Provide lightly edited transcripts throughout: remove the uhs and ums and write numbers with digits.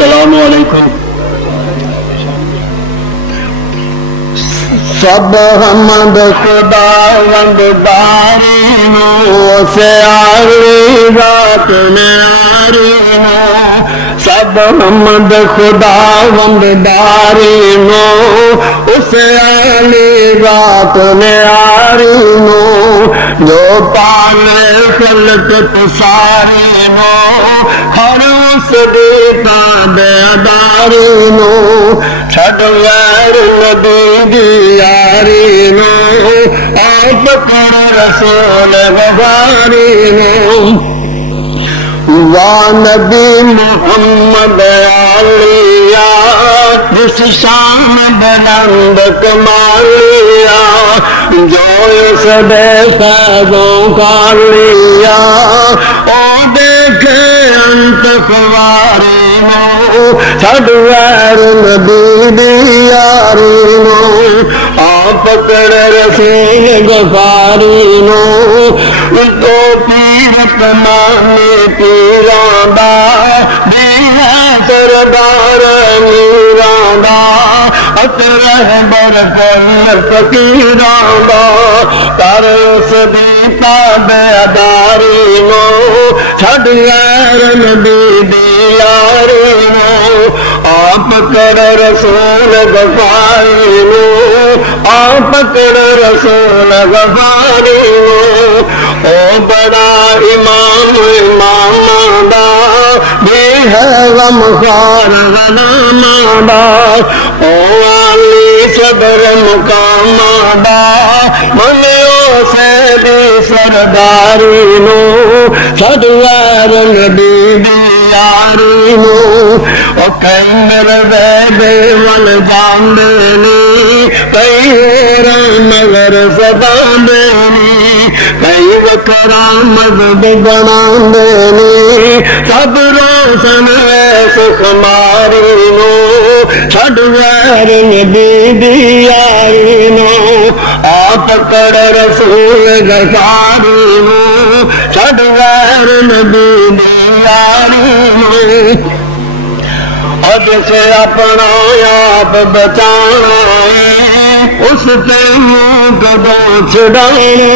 السلام علیکم. سب حمد خداوند داری سے آری ذات نیاری سب حمد خداوند داری اسے آلی ذات نیاری جو پالے خلقت ساری ہر اس دی تابعداری چھڈ غیر نبی دی یاری آپ کر رسول غفاری وا نبی محمد علیہ جس شان بلند کمالیا جو اس بے فیضوں کا لیا او دیکھے انت خواری چھڈ غیر نبی دی یاری آپ کر رسول غفاری تو پیر تمامی پیران دا دینا سردار میران دا رہبر کل فقیران دا کر اس دی تابعداری چھڈ غیر نبی دی یاری آپ کر رسول غفاری آپ کر رسول غفاری او بڑا امام امام دا بھی ہے غمخوار غلام دا او علی صدر مقام دا منو سے دی سرداری چھڈ غیر نبی دی یاری او کندر دے ول جاندے نی کئی مگر سداندے نی کئی وکرامت بناندے نی سب روشن سکھ ماری چھڈ غیر نبی دی یاری آپ کر رسول غفاری چھڈ غیر نبی دی یاری اور جسے اپنا آپ بچانا اس تینوں کدوں چھڑانا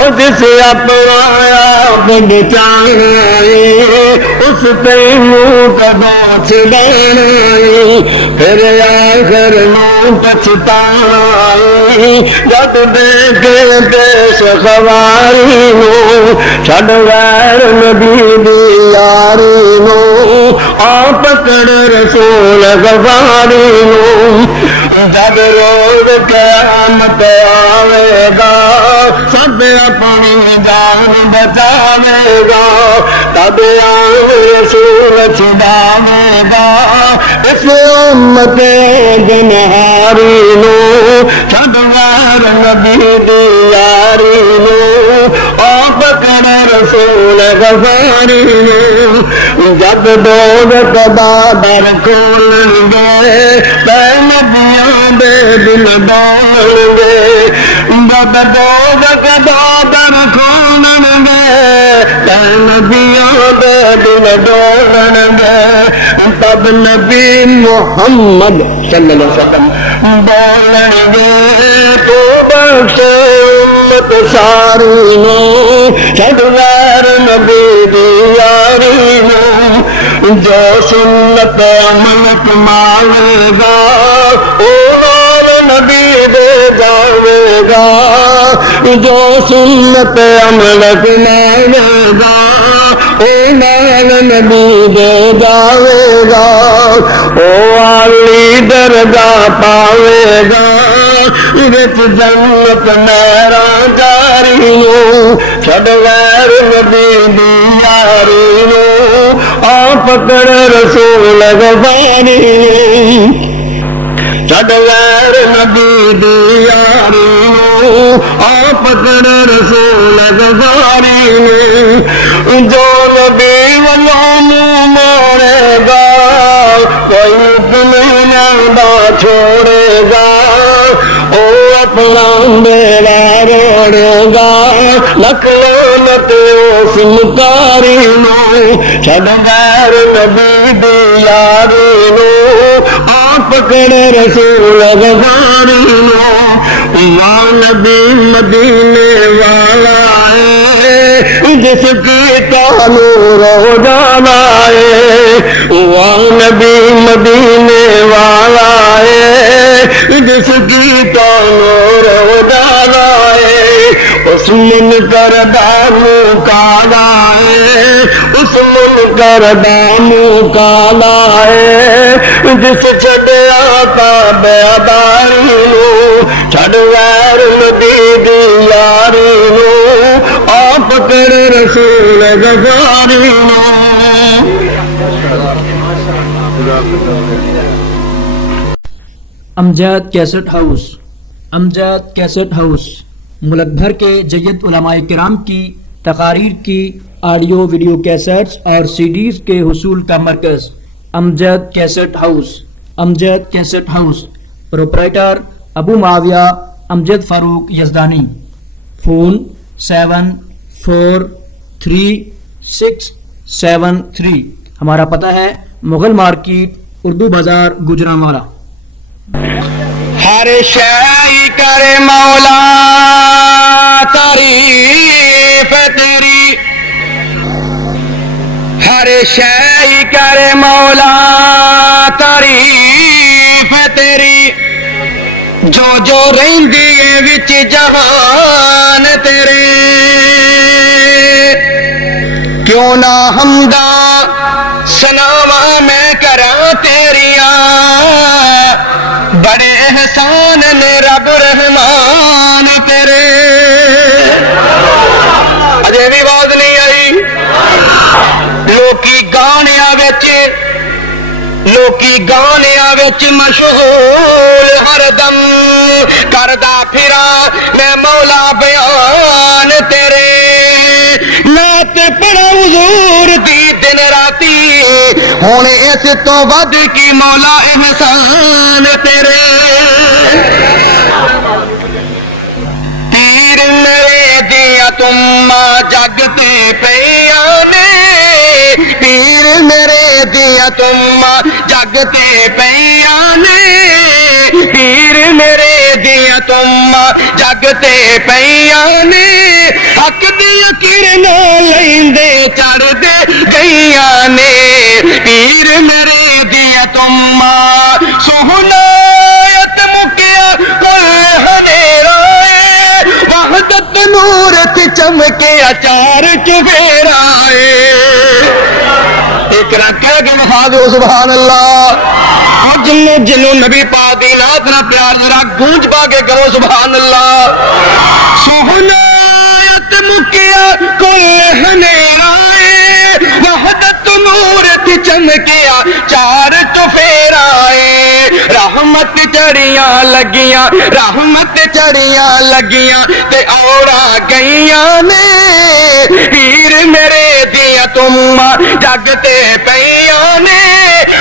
اور جسے اپنا آپ بچانا اس تینوں کدوں چھڑانا پھر آخر نوں پچھتانا جب دیکھے پیش خواری چھڈ غیر نبی دی یاری آپ کر رسول غفاری جب روز قیامت آوے گا سب اپنی جان بچاوے گا تب رسول چھڑاوے گا اس امت گنہاری چھڈ غیر نبی دی یاری آپ کر رسول غفاری جب دوزخ دا در کھولن گے تے نبیاں دے دل ڈولن گے جب دوزخ دا در کھولن گے تے نبیاں دے دل ڈولن گے تب نبی محمد صلی اللہ علیہ وسلم بولن گے تو بخشے امت ساری چھڈ غیر نبی دی یاری جو سنت عمل کمالے گا او نال نبی دے جاوے گا جو سنت عمل کمالے گا او نال نبی دے جاوے گا او علی درجہ پاوے گا وچ جنت میرا جاری چھڈ غیر نبی دی یاری آپ کر رسول غفاری چھڈ غیر نبی دی یاری آپ کر رسول غفاری جو نبی والوں موڑے گا کوئی دنیا دا چھوڑے گا او اپنا بیڑا روڑے گا لکھ لعنت اس مکاری نو چھڈ غیر نبی دی یاری نو آ پکڑ رسول غفاری نو یا نبی مدینے والا ہے جس کی تعمیر ہو جانا ہے وہ نبی مدینے والا ہے جس کی تعمیر ہو جانا ہے اس منکر دامو کالا ہے اس منکر دامو کالا ہے جس چھڈیا کا بیداری نو چھڈ غیر نبی دی یاری نو آ پکڑ رسول غفاری نو امجد کیسٹ ہاؤس امجد کیسٹ ہاؤس ملک بھر کے جید علماء کرام کی تقاریر کی آڈیو ویڈیو کیسٹس اور سیڈیز کے حصول کا مرکز امجد کیسٹ ہاؤس امجد کیسٹ ہاؤس پروپرائٹر ابو معاویہ امجد فاروق یزدانی فون 743673 ہمارا پتہ ہے مغل مارکیٹ اردو بازار گجرانوالہ ہر شے کرے مولا تعریف تیری ہر شے کرے مولا تعریف تیری جو رہندی ہے وچ جہان تیرے کیوں نہ حمدا سناواں میں کراں تیریاں بڑے احسان نے رب رحمان تیرے اجے بھی آواز نہیں آئی لوکی گانیاں وچ مشغول ہر دم کردا پھرا میں مولا بیان تیرے نعت پڑھا حضور دی دن راتی ہن اس تو ود کی مولا احسان تیرے تیر میرے دیا تما جگتے پیاں نے پیر میرے دیا تما جگتے پیاں نے پیر میرے دیا تما جگتے پیاں نے حق دیا کرنا لیندے چڑھ دے گئیاں نے پیر میرے دیا تما سہنایت مکیا کل ہنیرا وحدت نورت چمکیا چار چفیرا ایک رکھا کہ محاذ سبحان اللہ جنوں نبی پاک دی نات نہ پیار ذرا گونج پا کے کرو سبحان اللہ سہنایت مکیا کل ہنیرا وحدت نورت چمکیا چار چفیرا رحمت چڑیاں لگیاں رحمت چڑیاں لگیاں تے اورا گئیاں نے پیر میرے دیا تما جگتے پیاں نے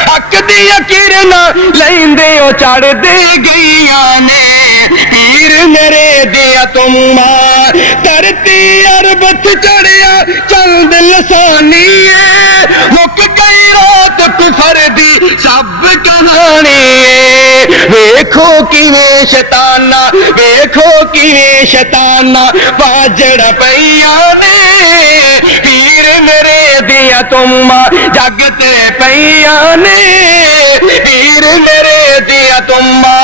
حق دیا کرنا لیندے او چڑھ دے گئیاں نے پیر میرے دیا تما دھرتی عرب چڑھیا چند لسانی مک گئی رات کفر دی سب کہانی ویکھو کیویں شیطاناں ویکھو کیویں شیطاناں باجڑ پیاں نے پیر میرے دیا تما جگتے پیاں نے پیر میرے دیا تما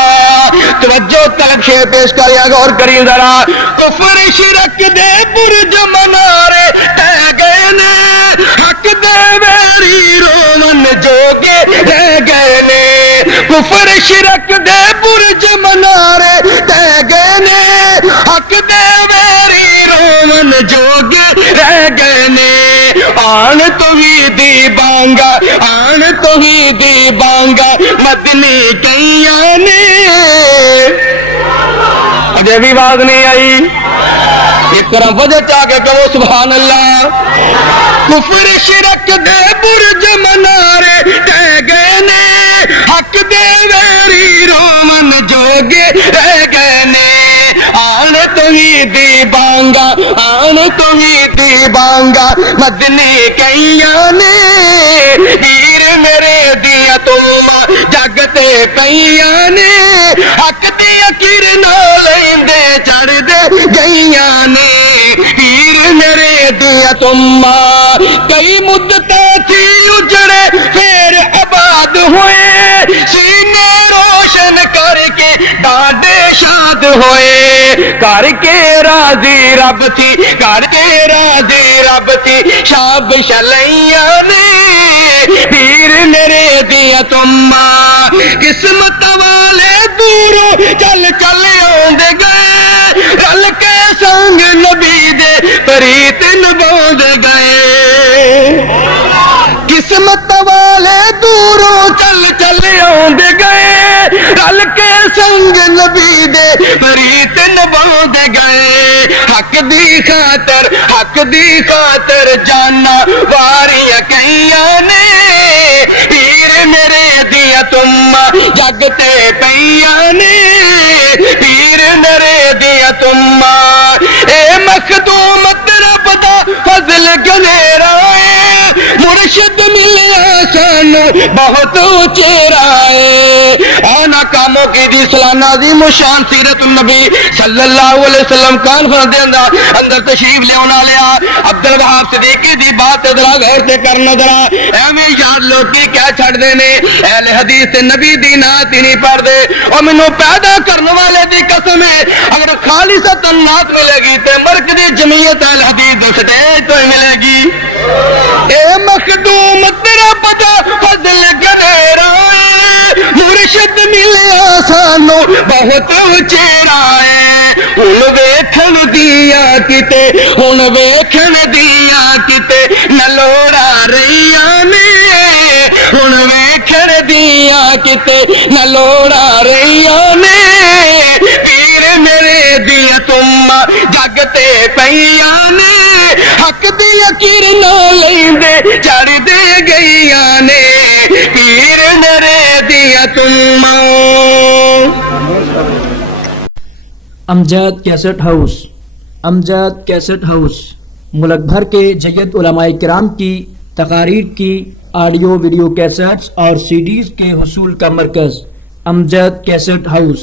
توجہ طلب شے پیش کریا غور کری ذرا کفر شرک دے برج منارے ٹہ گئے نے حق دے ویری رومن جوگے رہ گئے نے کفر شرک دے برج منارے ٹہ گئے نے حق دے ویری رومن جوگے رہ گئے نے آن توحیدی بانگا آن توحیدی بانگا مدنی کئیاں نے اجے بھی آواز نہیں آئی ایک طرح وجہ چاہ کے کہو سبحان اللہ کفر شرک دے برج منارے ٹہ گئے نے حق دے ویری رومن جوگے رہ گئے نے آن تو ہی دی بانگا آن تو ہی دی بانگا مدنی کئیاں نے پیر میرے دیا تم جگتے پئیاں نے حق دیا کرنا لیندے چڑھ دے گئیاں نے پیر میرے دیا تم کئی مدتیں تھی اجڑے پھر آباد ہوئے سینے روشن کر کے ڈاڈے شاد ہوئے کر کے راضی رب تھی کر کے راضی رب تھی شاب شلیاں نے پیر میرے دیا تم قسمت والے دوروں چل چل آندے گئے رل کے سنگ نبی دے پریت نبھاندے گئے قسمت والے دوروں چل چل آندے گئے رل کے سنگ نبی دے پریت نبھاندے گئے حق دی خاطر جانا واریاں کئیاں نے پیر میرے دیا تم جگتے پئیاں نے پیر میرے دیا تم اے مخدوم رب دا فضل گنیرا مرشد ملیا سانو بہت چہرائے آنا کاموں کی دی سلانہ عظیم و شان سیرت النبی صلی اللہ علیہ وسلم کانفرنس دے اندر تشریف لے ہونا لیا عبد الوہاب صدیقی دی بات ادرا غیر سے کرنا درا ایویں یاد لوٹی کیا چھڑ دینے اہل حدیث سے نبی دی نات ہی نہیں پڑھ دے اور منو پیدا کرنے والے دی قسم ہے اگر خالصت نات ملے گی تے مرکزی جمعیت اہل حدیث دو سٹیج تو ہی ملے گی اے مخدوم تیرا پتا فضل گنیرا مرشد ملیا سانو بہت چہرا ہے ہن ویکھن دیا کتے ہن ویکھن دیا کتے نلوڑا رہیاں نے ہن ویکھن دیا کتے نلوڑا رہیاں نے پیر میرے دیا تم جگتے پئیاں نے حق دیا کرنا لیندے چڑھ دے گئیاں نے پیر میرے دیا تم امجد کیسٹ ہاؤس امجد کیسٹ ہاؤس ملک بھر کے جید علماء کرام کی تقاریر کی آڈیو ویڈیو کیسٹس اور سی ڈیز کے حصول کا مرکز امجد کیسٹ ہاؤس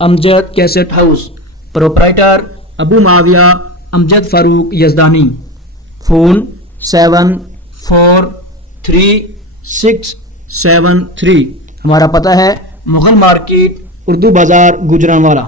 امجد کیسٹ ہاؤس پروپرائٹر ابو معاویہ امجد فاروق یزدانی فون 743673 ہمارا پتہ ہے مغل مارکیٹ اردو بازار گجرانوالا